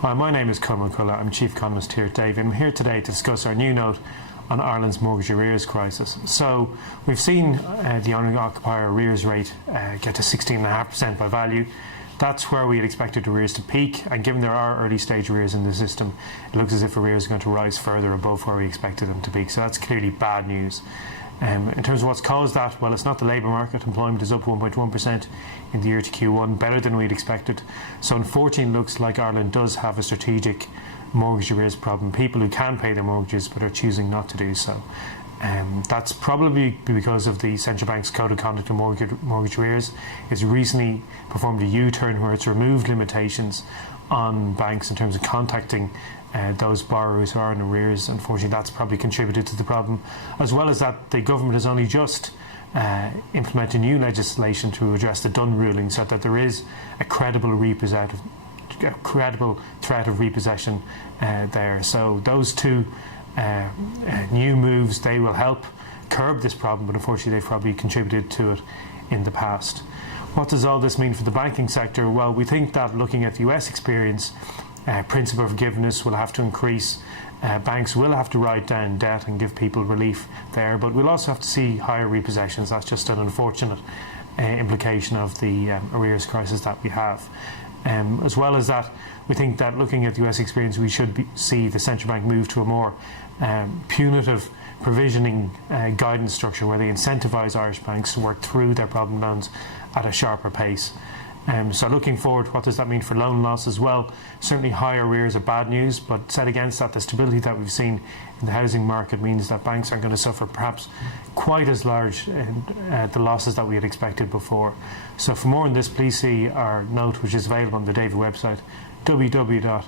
Hi, my name is Conall Mac Coille. I'm Chief Economist here at Davy. I'm here today to discuss our new note on Ireland's mortgage arrears crisis. So we've seen the owner-occupier arrears rate get to 16.5% by value. That's where we had expected arrears to peak, and given there are early stage arrears in the system, it looks as if arrears are going to rise further above where we expected them to peak. So that's clearly bad news. In terms of what's caused that, well, it's not the labour market. Employment is up 1.1% in the year to Q1, better than we'd expected. So unfortunately, it looks like Ireland does have a strategic mortgage arrears problem. People who can pay their mortgages but are choosing not to do so. That's probably because of the Central Bank's Code of Conduct on mortgage arrears. It's recently performed a U-turn where it's removed limitations on banks in terms of contacting those borrowers who are in arrears. Unfortunately, that's probably contributed to the problem, as well as that the government has only just implemented new legislation to address the Dunn ruling, so that there is a credible threat of repossession there. So those two new moves, they will help curb this problem, but unfortunately they've probably contributed to it in the past. What does all this mean for the banking sector? Well, we think that looking at the US experience, principle of forgiveness will have to increase. Banks will have to write down debt and give people relief there, but we'll also have to see higher repossessions. That's just an unfortunate implication of the arrears crisis that we have. As well as that, we think that looking at the US experience, we should see the central bank move to a more punitive provisioning guidance structure where they incentivise Irish banks to work through their problem loans at a sharper pace. So looking forward, what does that mean for loan loss as well? Certainly higher arrears are bad news, but set against that, the stability that we've seen in the housing market means that banks aren't going to suffer perhaps quite as large the losses that we had expected before. So for more on this, please see our note, which is available on the Davy website, www.davy.ie.